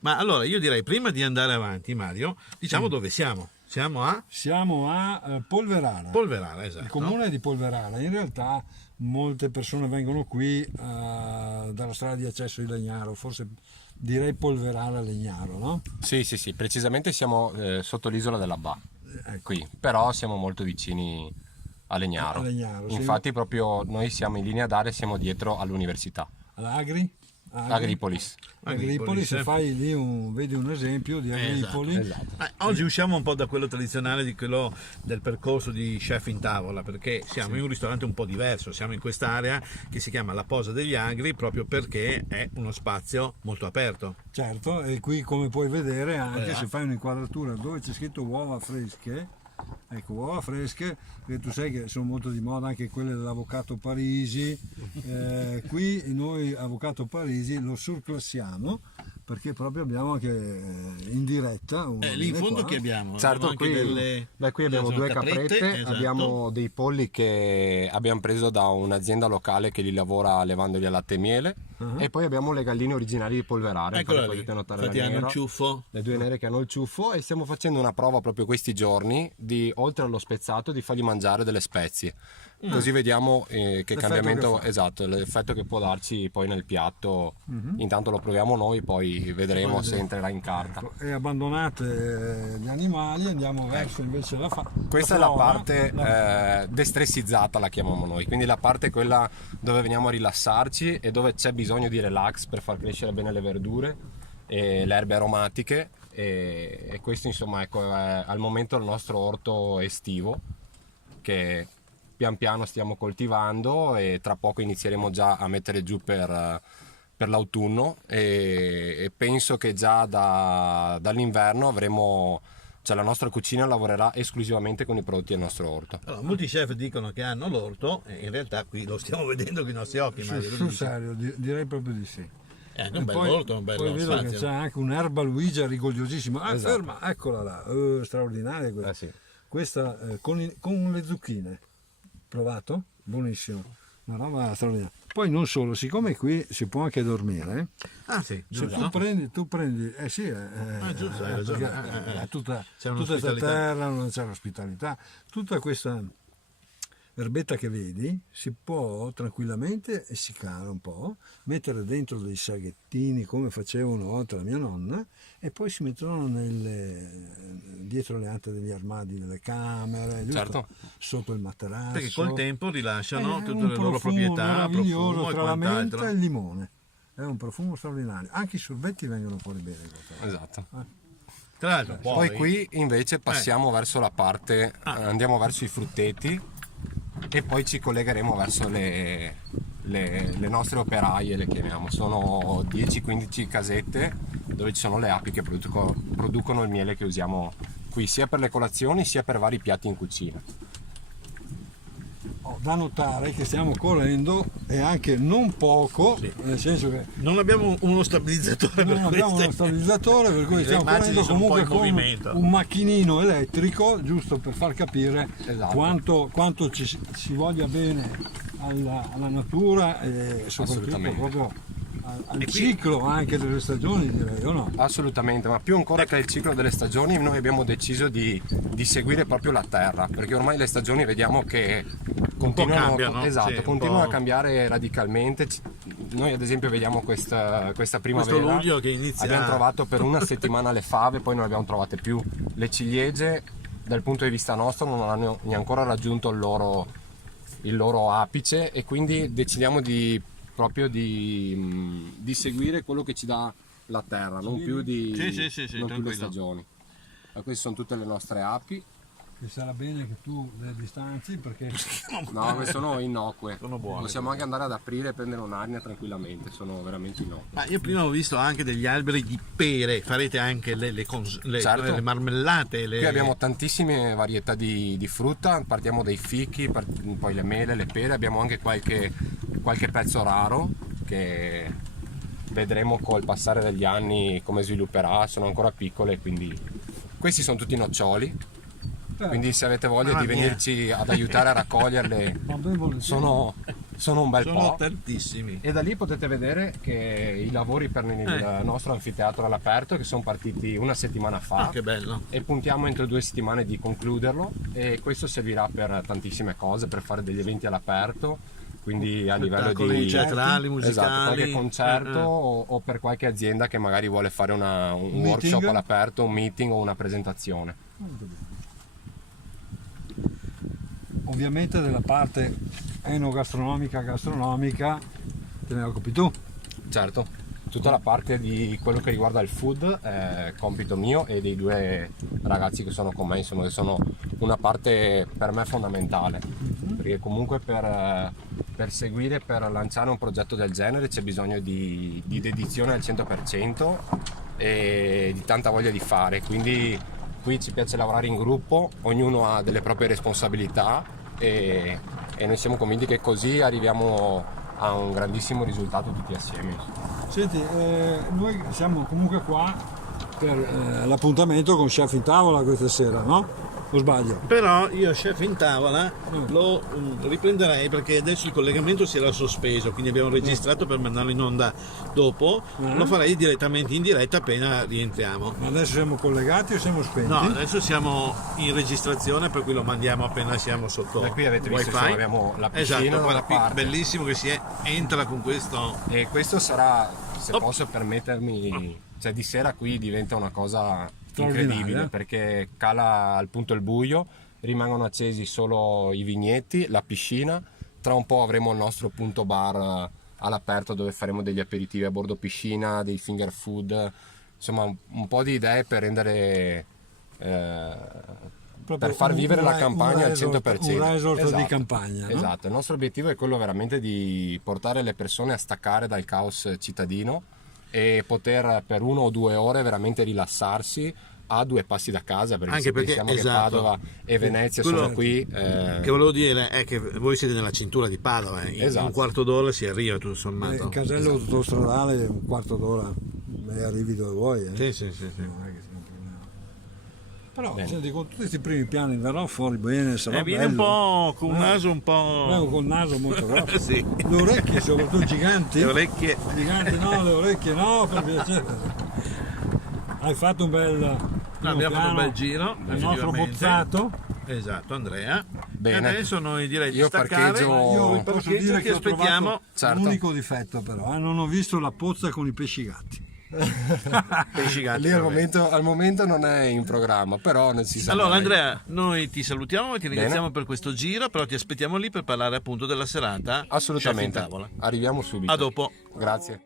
Ma allora io direi, prima di andare avanti, Mario, diciamo dove siamo. Siamo a Polverara. Polverara, esatto. Il comune di Polverara. In realtà molte persone vengono qui dalla strada di accesso di Legnaro, forse direi Polverara Legnaro, no? Sì, precisamente siamo sotto l'isola dell'Abbà, qui, però siamo molto vicini a Legnaro. Infatti proprio noi siamo in linea d'aria, siamo dietro all'università. Agripolis. Se fai lì vedi un esempio di Agripoli. Esatto. Oggi usciamo un po' da quello tradizionale, di quello del percorso di chef in tavola, perché siamo in un ristorante un po' diverso, siamo in quest'area che si chiama La Posa degli Agri, proprio perché è uno spazio molto aperto. Certo, e qui come puoi vedere anche se fai un'inquadratura dove c'è scritto uova fresche, ecco, uova fresche, perché tu sai che sono molto di moda anche quelle dell'avvocato Parisi. Qui noi avvocato Parisi lo surclassiamo perché proprio abbiamo anche in diretta lì in fondo che abbiamo? Certo, qui abbiamo due caprette, esatto. Abbiamo dei polli che abbiamo preso da un'azienda locale che li lavora levandoli al latte e miele, e poi abbiamo le galline originali di Polverara. Eccola lì, potete notare infatti hanno il ciuffo, le due nere che hanno il ciuffo, e stiamo facendo una prova proprio questi giorni di, oltre allo spezzato, di fargli mangiare delle spezie. Così vediamo che cambiamento, esatto, l'effetto che può darci poi nel piatto. Intanto lo proviamo noi, poi vedremo se entrerà in carta. E abbandonate gli animali, andiamo verso invece questa è la parte destressizzata, la chiamiamo noi, quindi la parte quella dove veniamo a rilassarci e dove c'è bisogno di relax per far crescere bene le verdure e le erbe aromatiche, e questo insomma ecco, è al momento il nostro orto estivo che pian piano stiamo coltivando, e tra poco inizieremo già a mettere giù per l'autunno, e penso che già dall'inverno avremo, cioè la nostra cucina lavorerà esclusivamente con i prodotti del nostro orto. Allora, molti chef dicono che hanno l'orto, e in realtà qui lo stiamo vedendo con i nostri occhi. Sul serio, direi proprio di sì. Un bel orto, un bello poi vedo spazio. che c'è anche un'erba Luigia rigogliosissima. Esatto. Ferma, eccola là, straordinaria questa. Sì. Questa con le zucchine. Provato? Buonissimo. Una roba straordinaria. Poi non solo, siccome qui si può anche dormire, Sì, se giusto. tu prendi, giusto, hai ragione. perché tutta C'è questa terra, non c'è l'ospitalità, tutta questa erbetta che vedi si può tranquillamente essiccare un po', mettere dentro dei saghettini come faceva una volta la mia nonna, e poi si mettono dietro le ante degli armadi delle camere, certo, sotto il materasso, perché col tempo rilasciano tutte le loro profumo proprietà, meraviglioso profumo tra la e menta quant'altro. e il limone. È un profumo straordinario, anche i sorbetti vengono fuori bene. Esatto. Tra l'altro Poi qui invece passiamo verso la parte, andiamo verso i frutteti, e poi ci collegheremo verso le nostre operaie, le chiamiamo. Sono 10-15 casette dove ci sono le api che producono il miele che usiamo qui sia per le colazioni sia per vari piatti in cucina. Da notare che stiamo correndo, e anche non poco, nel senso che non abbiamo uno stabilizzatore per cui stiamo correndo comunque con un macchinino elettrico, giusto per far capire quanto ci voglia bene alla natura, e soprattutto proprio al ciclo anche delle stagioni, direi, o no? Assolutamente, ma più ancora che il ciclo delle stagioni noi abbiamo deciso di seguire proprio la terra, perché ormai le stagioni vediamo che continuano a cambiare radicalmente. Noi ad esempio vediamo questa primavera, questo luglio che inizia, abbiamo trovato per una settimana le fave, poi non le abbiamo trovate più. Le ciliegie dal punto di vista nostro non hanno neanche ancora raggiunto il loro apice, e quindi decidiamo di seguire quello che ci dà la terra, non più le stagioni. Queste sono tutte le nostre api. Che sarà bene che tu le distanzi, perché no, queste sono innocue, sono buone. Possiamo anche andare ad aprire e prendere un'aria tranquillamente, sono veramente innocue. Ma io prima ho visto anche degli alberi di pere, farete anche le marmellate? Qui abbiamo tantissime varietà di frutta, partiamo dai fichi, poi le mele, le pere, abbiamo anche qualche pezzo raro che vedremo col passare degli anni come svilupperà, sono ancora piccole, quindi questi sono tutti noccioli. Quindi se avete voglia di venirci ad aiutare a raccoglierle, sono sono un bel Sono po'. tantissimi. E da lì potete vedere che i lavori per il nostro anfiteatro all'aperto, che sono partiti una settimana fa, Che bello. e puntiamo entro 2 settimane di concluderlo, e questo servirà per tantissime cose, per fare degli eventi all'aperto, quindi a livello Spettacoli di teatrali, musicali. esatto, qualche concerto o per qualche azienda che magari vuole fare un meeting. workshop all'aperto, un meeting o una presentazione. Ovviamente della parte enogastronomica, gastronomica, te ne occupi tu. Certo, tutta la parte di quello che riguarda il food è compito mio e dei 2 ragazzi che sono con me, insomma, che sono una parte per me fondamentale, perché comunque per seguire, per lanciare un progetto del genere c'è bisogno di dedizione al 100% e di tanta voglia di fare, quindi qui ci piace lavorare in gruppo, ognuno ha delle proprie responsabilità e noi siamo convinti che così arriviamo a un grandissimo risultato tutti assieme. Senti, noi siamo comunque qua per l'appuntamento con Chef in Tavola questa sera, no? O sbaglio? Però io chef in tavola lo riprenderei perché adesso il collegamento si era sospeso, quindi abbiamo registrato per mandarlo in onda dopo, lo farei direttamente in diretta appena rientriamo. Ma adesso siamo collegati o siamo spenti? No, adesso siamo in registrazione, per cui lo mandiamo appena siamo sotto Da qui avete visto, wifi. insomma, abbiamo la piscina esatto, da una parte. bellissimo che entra con questo. E questo sarà, se posso permettermi, cioè di sera qui diventa una cosa incredibile, perché cala al punto il buio, rimangono accesi solo i vigneti, la piscina, tra un po' avremo il nostro punto bar all'aperto dove faremo degli aperitivi a bordo piscina, dei finger food, insomma un po' di idee per rendere per far vivere la campagna al 100%. Un resort esatto, di campagna, no? Esatto, il nostro obiettivo è quello veramente di portare le persone a staccare dal caos cittadino e poter per 1 o 2 ore veramente rilassarsi a 2 passi da casa, perché Anche se perché, pensiamo che esatto, Padova e Venezia quello sono qui, che volevo dire è che voi siete nella cintura di Padova, in Esatto. un quarto d'ora si arriva tutto sommato. Il casello autostradale un quarto d'ora e arrivi dove vuoi. Sì. Non è che sia un problema. Però Bene. senti, con tutti questi primi piani verrò fuori bene, sarà Viene un bello. po' con un naso un Vengo po'. col naso molto grosso. Sì. Le orecchie soprattutto giganti. Le orecchie. Giganti no, le orecchie no, per piacere. Hai fatto un bel Abbiamo fatto un bel giro. il nostro effettivamente. bozzato. Esatto, Andrea. Bene. E adesso noi direi di Io staccare. parcheggio- Io Il posso parcheggio dire che che ho aspettiamo. trovato Certo. un unico difetto però, non ho visto la pozza con i pesci gatti. Pesci gatti, lì vabbè. al momento non è in programma, però non si sa Allora mai. Andrea, noi ti salutiamo e ti ringraziamo Bene. per questo giro, però ti aspettiamo lì per parlare appunto della serata Assolutamente, Chef in Tavola. arriviamo subito. A dopo. Grazie.